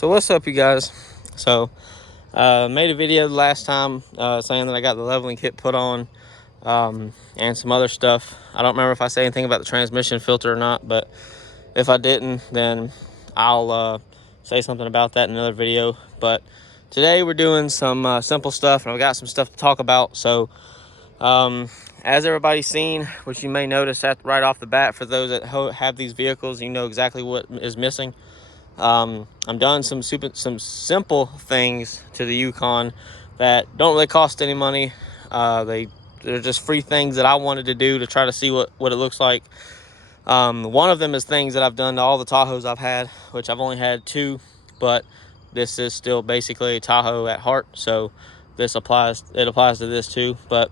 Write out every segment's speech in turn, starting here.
So what's up, you guys? So made a video last time saying that I got the leveling kit put on and some other stuff. I don't remember if I said anything about the transmission filter or not, but if I didn't, then I'll say something about that in another video. But today we're doing some simple stuff, and I've got some stuff to talk about. So as everybody's seen, which you may notice right off the bat, for those that have these vehicles, you know exactly what is missing. I'm done some simple things to the Yukon that don't really cost any money. They're just free things that I wanted to do to try to see what it looks like. One of them is things that I've done to all the Tahoes I've had, which I've only had 2, but this is still basically a Tahoe at heart, so it applies to this too. But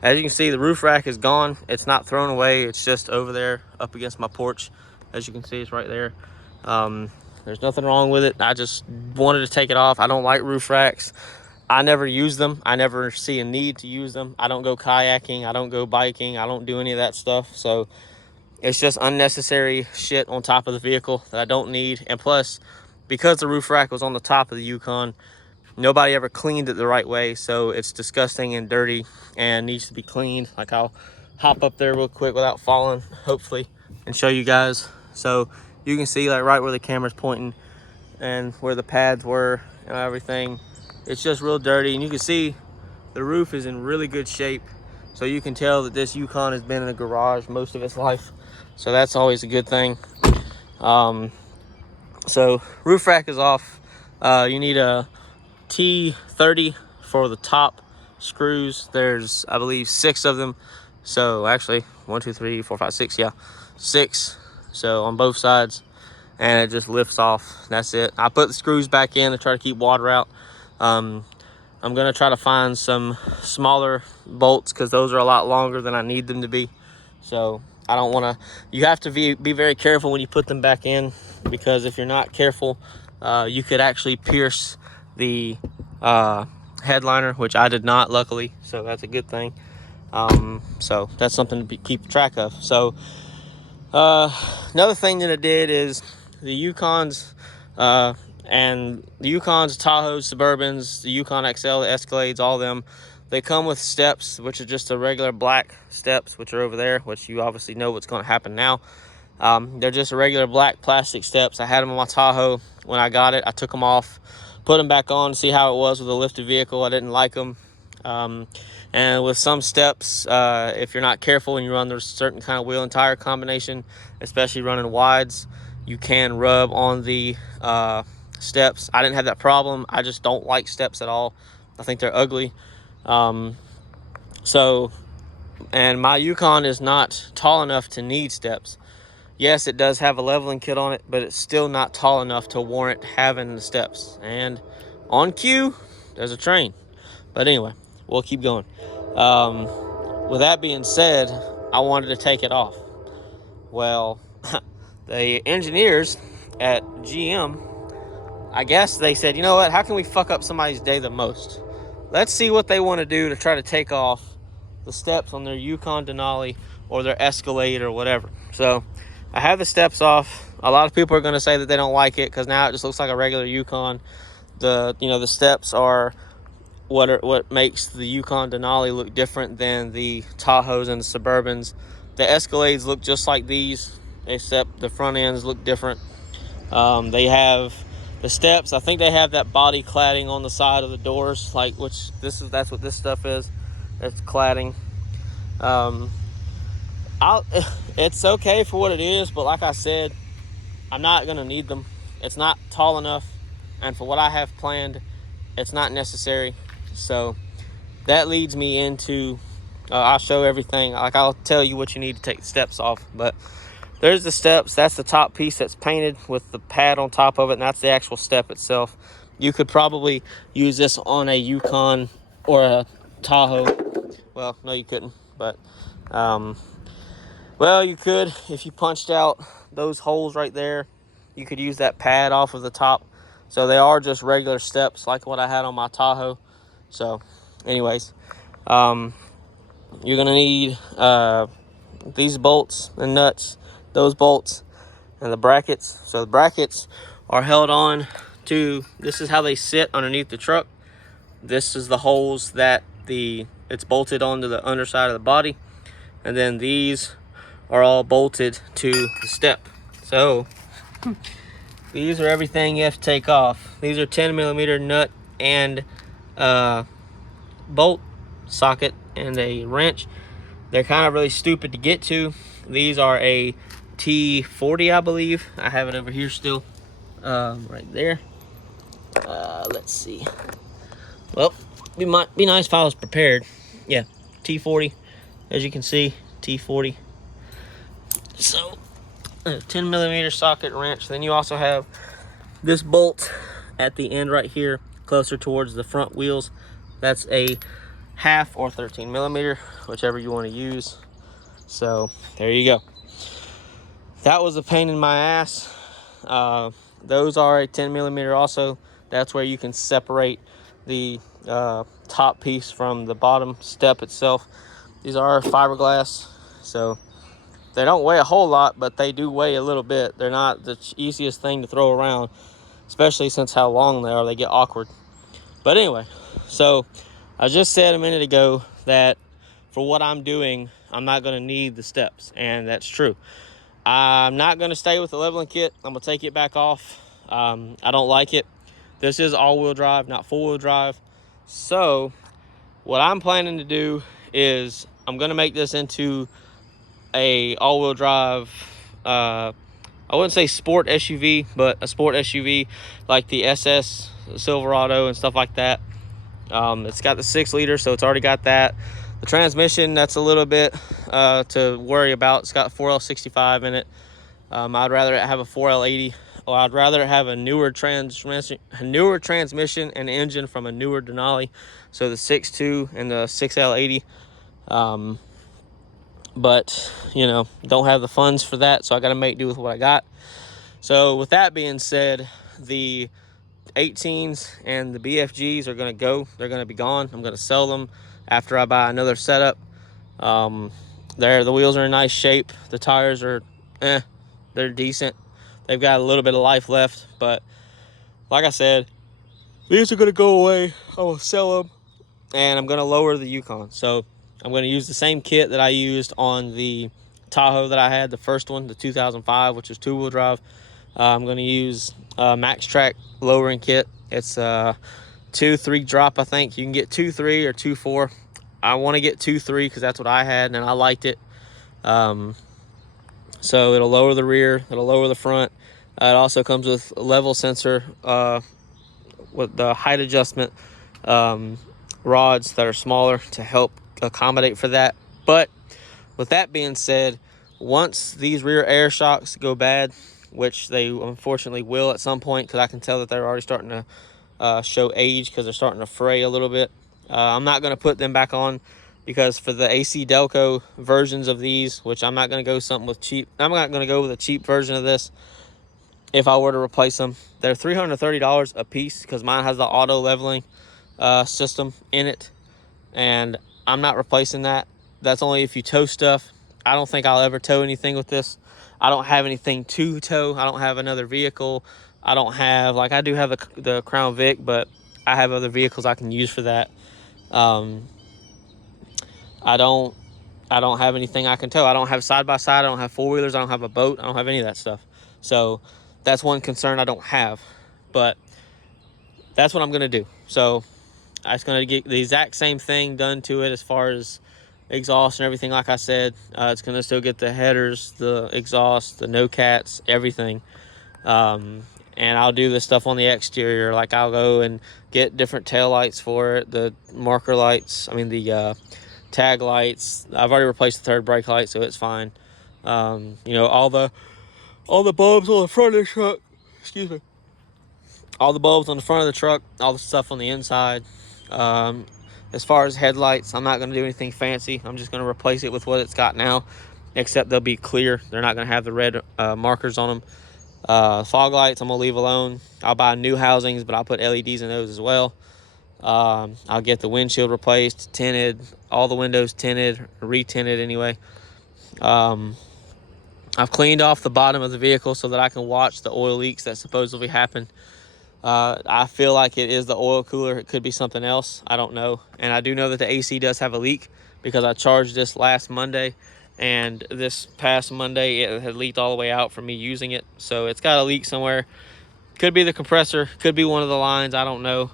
as you can see, the roof rack is gone. It's not thrown away. It's just over there up against my porch. As you can see, it's right there. There's nothing wrong with it. I just wanted to take it off. I don't like roof racks. I never use them. I never see a need to use them. I don't go kayaking. I don't go biking. I don't do any of that stuff. So it's just unnecessary shit on top of the vehicle that I don't need. And plus, because the roof rack was on the top of the Yukon, nobody ever cleaned it the right way. So it's disgusting and dirty and needs to be cleaned. Like, I'll hop up there real quick without falling, hopefully, and show you guys. So you can see, like, right where the camera's pointing and where the pads were and everything. It's just real dirty, and you can see the roof is in really good shape. So you can tell that this Yukon has been in a garage most of its life. So that's always a good thing. So roof rack is off. You need a T30 for the top screws. There's, I believe, 6 of them. So actually 1, 2, 3, 4, 5, 6. Yeah, 6. So on both sides, and it just lifts off. That's it. I put the screws back in to try to keep water out. I'm gonna try to find some smaller bolts, because those are a lot longer than I need them to be. So I don't want to. You have to be very careful when you put them back in, because if you're not careful, you could actually pierce the headliner, which I did not, luckily. So that's a good thing. So that's something to keep track of. So another thing that I did is the Yukons, and the Yukons, Tahoes, Suburbans, the Yukon XL, the Escalades, all of them, they come with steps, which are just the regular black steps, which are over there, which you obviously know what's going to happen now. They're just regular black plastic steps. I had them on my Tahoe when I got it. I took them off, put them back on to see how it was with a lifted vehicle. I didn't like them. And with some steps, if you're not careful and you run a certain kind of wheel and tire combination, especially running wides, you can rub on the steps. I didn't have that problem. I just don't like steps at all. I think they're ugly. And my Yukon is not tall enough to need steps. Yes, it does have a leveling kit on it, but it's still not tall enough to warrant having the steps. And on cue, there's a train. But anyway, we'll keep going. With that being said, I wanted to take it off. Well, the engineers at GM, I guess they said, you know what, how can we fuck up somebody's day the most? Let's see what they want to do to try to take off the steps on their Yukon Denali or their Escalade or whatever. So I have the steps off. A lot of people are going to say that they don't like it because now it just looks like a regular Yukon. The steps are what makes the Yukon Denali look different than the Tahoes and the Suburbans. The Escalades look just like these, except the front ends look different. They have the steps. I think they have that body cladding on the side of the doors, that's what this stuff is. It's cladding. It's okay for what it is, but like I said, I'm not gonna need them. It's not tall enough, and for what I have planned, it's not necessary. So that leads me into I'll show everything. Like, I'll tell you what you need to take the steps off. But there's the steps. That's the top piece that's painted with the pad on top of it, and that's the actual step itself. You could probably use this on a Yukon or a Tahoe. Well, no, you couldn't, but well, you could if you punched out those holes right there. You could use that pad off of the top. So they are just regular steps like what I had on my Tahoe. So anyways, you're gonna need these bolts and nuts, those bolts, and the brackets. So the brackets are held on this is how they sit underneath the truck. This is the holes that it's bolted onto the underside of the body, and then these are all bolted to the step. So these are everything you have to take off. These are 10mm nut and bolt socket and a wrench. They're kind of really stupid to get to. These are a T40, I believe. I have it over here still, right there. Let's see. Well, it might be nice if I was prepared. Yeah, T40, as you can see, T40. So, a 10mm socket wrench. Then you also have this bolt at the end right here, closer towards the front wheels. That's a 1/2 or 13mm, whichever you want to use. So, there you go. That was a pain in my ass. Those are a 10mm also. That's where you can separate the top piece from the bottom step itself. These are fiberglass, so they don't weigh a whole lot, but they do weigh a little bit. They're not the easiest thing to throw around, especially since how long they are. They get awkward. But anyway, so I just said a minute ago that for what I'm doing, I'm not going to need the steps, and that's true. I'm not going to stay with the leveling kit. I'm going to take it back off. I don't like it. This is all-wheel drive, not four-wheel drive. So what I'm planning to do is I'm going to make this into a all-wheel drive, I wouldn't say sport SUV, but a sport SUV like the SS Silverado and stuff like that. It's got the 6-liter, so it's already got that. The transmission, that's a little bit to worry about. It's got 4L65 in it. I'd rather have a 4L80, or I'd rather have a newer transmission and engine from a newer Denali. So the 6.2 and the 6L80. But, you know, don't have the funds for that, so I got to make do with what I got. So with that being said, the 18s and the BFGs are going to go. They're going to be gone. I'm going to sell them after I buy another setup. The wheels are in nice shape. The tires are, they're decent. They've got a little bit of life left, but like I said, these are going to go away. I will sell them, and I'm going to lower the Yukon. So I'm going to use the same kit that I used on the Tahoe that I had, the first one, the 2005, which is 2-wheel drive. I'm going to use MaxTrax lowering kit. It's 2-3 drop, I think. You can get 2-3 or 2-4. I want to get 2-3 because that's what I had, and I liked it. So it'll lower the rear, it'll lower the front. It also comes with a level sensor with the height adjustment rods that are smaller to help accommodate for that. But with that being said, once these rear air shocks go bad, which they unfortunately will at some point, because I can tell that they're already starting to show age because they're starting to fray a little bit. I'm not going to put them back on, because for the AC Delco versions of these, which I'm not going to go something with cheap, I'm not going to go with a cheap version of this. If I were to replace them, they're $330 a piece, because mine has the auto leveling system in it, and I'm not replacing that. That's only if you tow stuff. I don't think I'll ever tow anything with this. I don't have anything to tow. I don't have another vehicle. I don't have, like, I do have the Crown Vic, but I have other vehicles I can use for that. I don't have anything I can tow. I don't have side-by-side. I don't have four-wheelers. I don't have a boat. I don't have any of that stuff. So that's one concern I don't have. But that's what I'm going to do. So I'm going to get the exact same thing done to it as far as exhaust and everything. Like I said, it's going to still get the headers, the exhaust, the no cats, everything. And I'll do this stuff on the exterior. Like, I'll go and get different tail lights for it, the marker lights, the tag lights. I've already replaced the third brake light, so it's fine. You know, all the bulbs on the front of the truck, excuse me, all the bulbs on the front of the truck, all the stuff on the inside. As far as headlights, I'm not going to do anything fancy. I'm just going to replace it with what it's got now, except they'll be clear. They're not going to have the red markers on them. Fog lights, I'm going to leave alone. I'll buy new housings, but I'll put LEDs in those as well. I'll get the windshield replaced, tinted, all the windows tinted, re-tinted anyway. I've cleaned off the bottom of the vehicle so that I can watch the oil leaks that supposedly happen. I feel like it is the oil cooler. It could be something else. I don't know. And I do know that the AC does have a leak because I charged this last Monday, and this past Monday it had leaked all the way out from me using it. So it's got a leak somewhere. Could be the compressor, could be one of the lines. I don't know.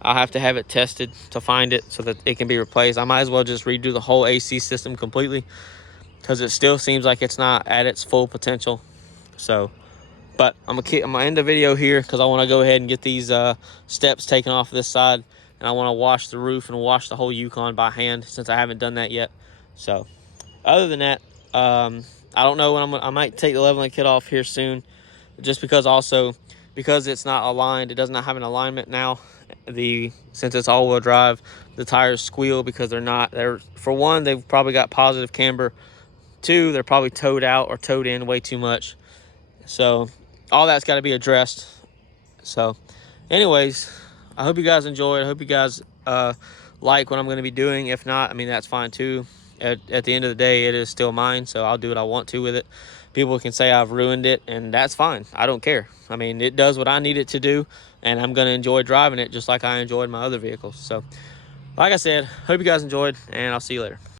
I'll have to have it tested to find it so that it can be replaced. I might as well just redo the whole AC system completely because it still seems like it's not at its full potential. So, but I'm gonna end the video here because I want to go ahead and get these steps taken off this side, and I want to wash the roof and wash the whole Yukon by hand since I haven't done that yet. So, other than that, I don't know when I might take the leveling kit off here soon, just because it's not aligned. It does not have an alignment now. Since it's all-wheel drive, the tires squeal because they're for one, they've probably got positive camber. Two, they're probably towed out or towed in way too much. So all that's got to be addressed. So anyways, I hope you guys enjoyed. I hope you guys like what I'm going to be doing. If not, I mean, that's fine too. At the end of the day, it is still mine, so I'll do what I want to with it. People can say I've ruined it, and that's fine. I don't care. I mean, it does what I need it to do, and I'm going to enjoy driving it just like I enjoyed my other vehicles. So like I said, hope you guys enjoyed, and I'll see you later.